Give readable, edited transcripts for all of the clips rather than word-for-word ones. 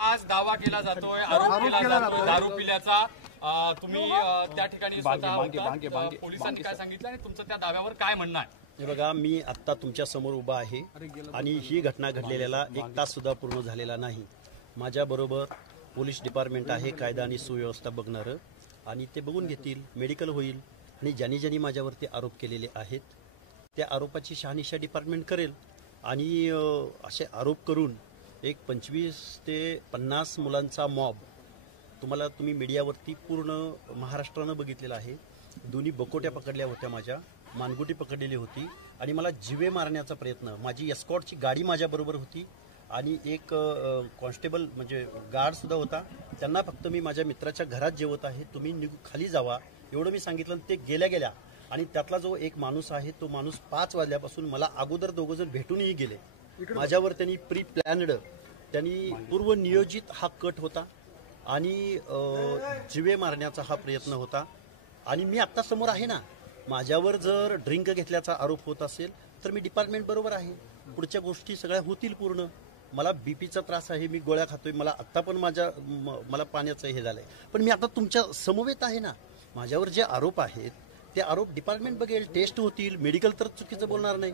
आज दावा केला जातोय, आरोप केला जातोय दारू पिल्याचा। तुम्ही त्या ठिकाणी स्वतः होता, पोलिसांनी काय सांगितलं आणि तुमचं त्या दाव्यावर काय म्हणणं आहे? हे बघा, मी आत्ता तुमच्या समोर उभा आहे आणि ही घटना घडलेल्याला 1 तास सुद्धा पूर्ण झालेला नाही। माझ्याबरोबर पोलीस डिपार्टमेंट आहे, कायदा आणि सुव्यवस्था बघणारं, आणि ते बघून घेतील, मेडिकल होईल आणि ज्यांनी ज्यांनी माझ्यावरती आरोप केलेले आहेत त्या आरोपाची शहानिशा डिपार्टमेंट करेल। आणि असे आरोप करून एक 25 ते 50 मुलांचा मॉब तुम्ही मीडियावरती पूर्ण महाराष्ट्रानं बघितलेला आहे। दोन्ही बकोट्या पकडल्या होत्या, माझ्या मानगुटी पकडलेली होती आणि मला जीवे मारण्याचा प्रयत्न। माझी एस्कॉर्टची गाडी माझ्याबरोबर होती आणि एक कॉन्स्टेबल म्हणजे गार्ड सुद्धा होता। त्यांना फक्त मी माझ्या मित्राच्या घरात जेवत आहे, तुम्ही खाली जावा एवढं मी सांगितलं। ते गेल्या आणि त्यातला जो एक माणूस आहे तो माणूस 5 वाजल्यापासून मला अगोदर दोघंजण भेटूनही गेले। माझ्यावर त्यांनी प्री प्लॅन्ड, त्यांनी पूर्व नियोजित हा कट होता आणि जीवे मारण्याचा हा प्रयत्न होता। आणि मी आत्ता समोर आहे ना, माझ्यावर जर ड्रिंक घेतल्याचा आरोप होत असेल तर मी डिपार्टमेंट बरोबर आहे, पुढच्या गोष्टी सगळ्या होतील पूर्ण। मला बीपीचा त्रास आहे, मी गोळ्या खातोय, मला आत्ता पण मला पाण्याचं हे झालंय, पण मी आता तुमच्या समवेत आहे ना। माझ्यावर जे आरोप आहेत ते आरोप डिपार्टमेंट बघेल, टेस्ट होतील, मेडिकल तर चुकीचं बोलणार नाही।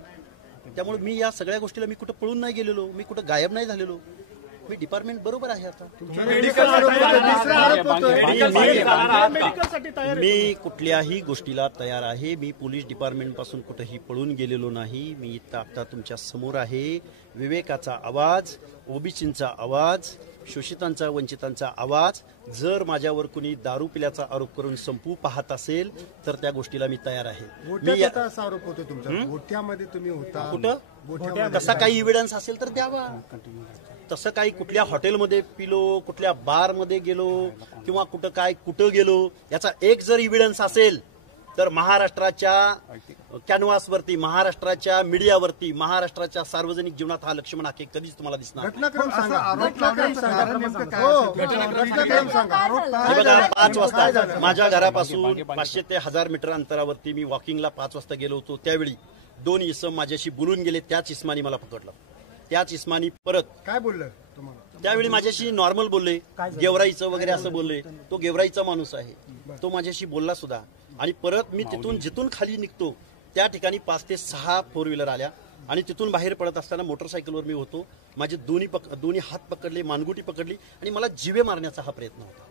त्यामुळे मी या सगळ्या गोष्टीला मी कुठं पळून नाही गेलेलो, मी कुठं गायब नाही झालेलो, मी डिपार्टमेंट बरोबर आहे। आता मी कुठल्याही गोष्टीला तयार आहे, मी पोलीस डिपार्टमेंट पासून कुठेही पळून गेलेलो नाही। मी आता तुमच्या समोर आहे। विवेकाचा आवाज, ओबीसींचा आवाज, शोषितांचा वंचितांचा आवाज, जर माझ्यावर कुणी दारू पिल्याचा आरोप करून संपू पाहत असेल तर त्या गोष्टीला मी तयार आहे। मी आरोप होतो तुमचा, गोठ्यामध्ये तुम्ही होता, कुठं तसा काही एव्हिडन्स असेल तर द्यावा। तसं काही कुठल्या हॉटेलमध्ये पिलो, कुठल्या बारमध्ये गेलो किंवा कुठं गेलो याचा एक जर एव्हिडन्स असेल तर महाराष्ट्राच्या कॅनव्हासवरती, महाराष्ट्राच्या मीडियावरती, महाराष्ट्राच्या सार्वजनिक जीवनात हा लक्ष्मण हाके कधीच तुम्हाला दिसणार। बघा, 5 वाजता माझ्या घरापासून 500 ते 1000 मीटर अंतरावरती मी वॉकिंगला 5 वाजता गेलो होतो। त्यावेळी 2 इसम माझ्याशी बोलून गेले, त्याच इस्मानी मला पकडलं, त्याच इस्मानी परत काय बोललं तुम्हाला? त्यावेळी माझ्याशी नॉर्मल बोलले, गेवराईचं वगैरे असं बोलले। तो गेवराईचा माणूस आहे, तो माझ्याशी बोलला सुद्धा। आणि परत मी जिथून खाली निघतो त्या ठिकाणी 5 ते 6 4 व्हीलर आल्या आणि तिथून बाहेर पडत असताना मोटरसायकलवर मी होतो। माझे दोन्ही हात पकडले, मानगुटी पकडली आणि मला जीवे मारण्याचा हा प्रयत्न होता।